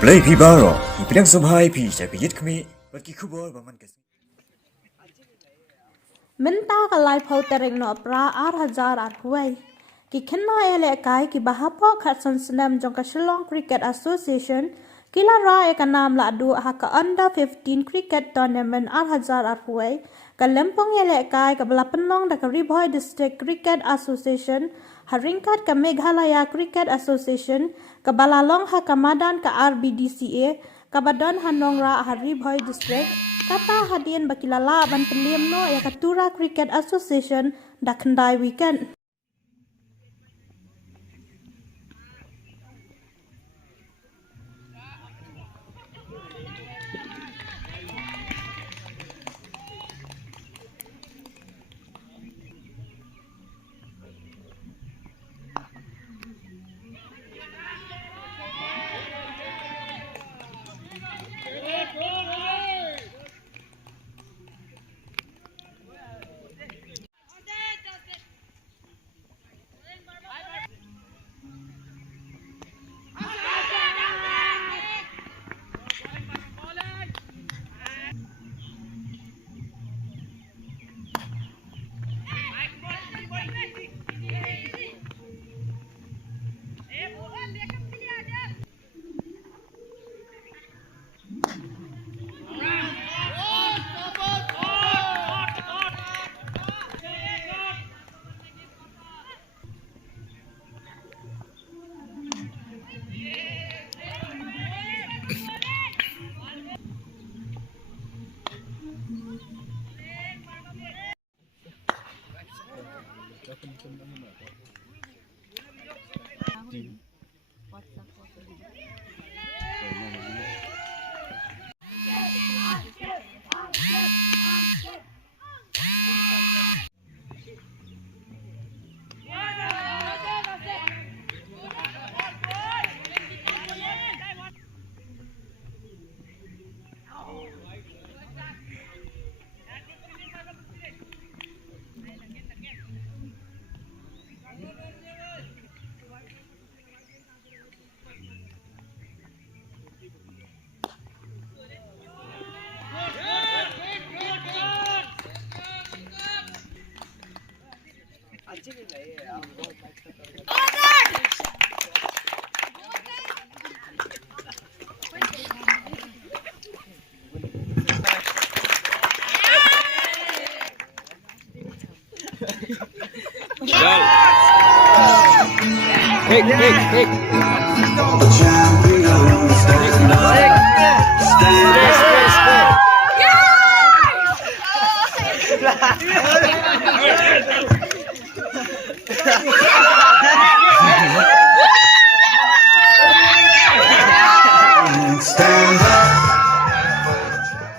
Play Pibaro, Pidang Subhai P, Shapit Kmi, but Kikubo, Bamankas. Minta kalai phau tereng no pra 8,000 huai. Ki khenna ele kai ki bahapo khatsan snam jong ka Shillong Cricket Association kila ra e ka nam la du ha ka under 15 cricket tournament 8,000 huai. Ka lempong ele kai ka bala penong da ka Ribhoi District Cricket Association haringkat ka Meghalaya Cricket Association ka balalong ha ka madan ka RBDCA ka badon hanong ra ha Ribhoi District kata hadian bakilala ban penliam no ya Katura Cricket Association da kendai weekend.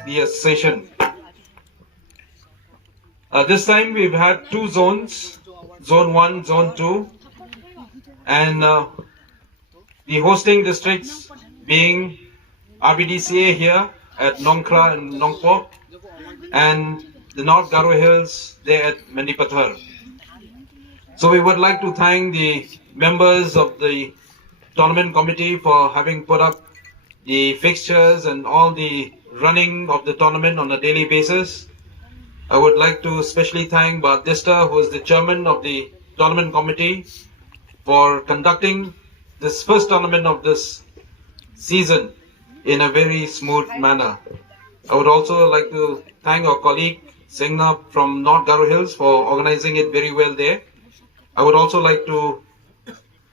The association. This time we've had two zones, Zone 1, Zone 2, and the hosting districts being RBDCA here at Nongkra and Nongpok, and the North Garo Hills there at Mendipathar. So we would like to thank the members of the tournament committee for having put up the fixtures and all the running of the tournament on a daily basis. I would like to especially thank Bardista, who is the chairman of the tournament committee, for conducting this first tournament of this season in a very smooth manner. I would also like to thank our colleague Singna from North Garo Hills for organizing it very well there. I would also like to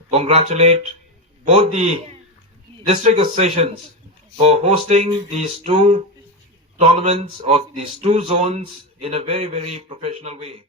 congratulate both the district associations for hosting these two tournaments or these two zones in a very, very professional way.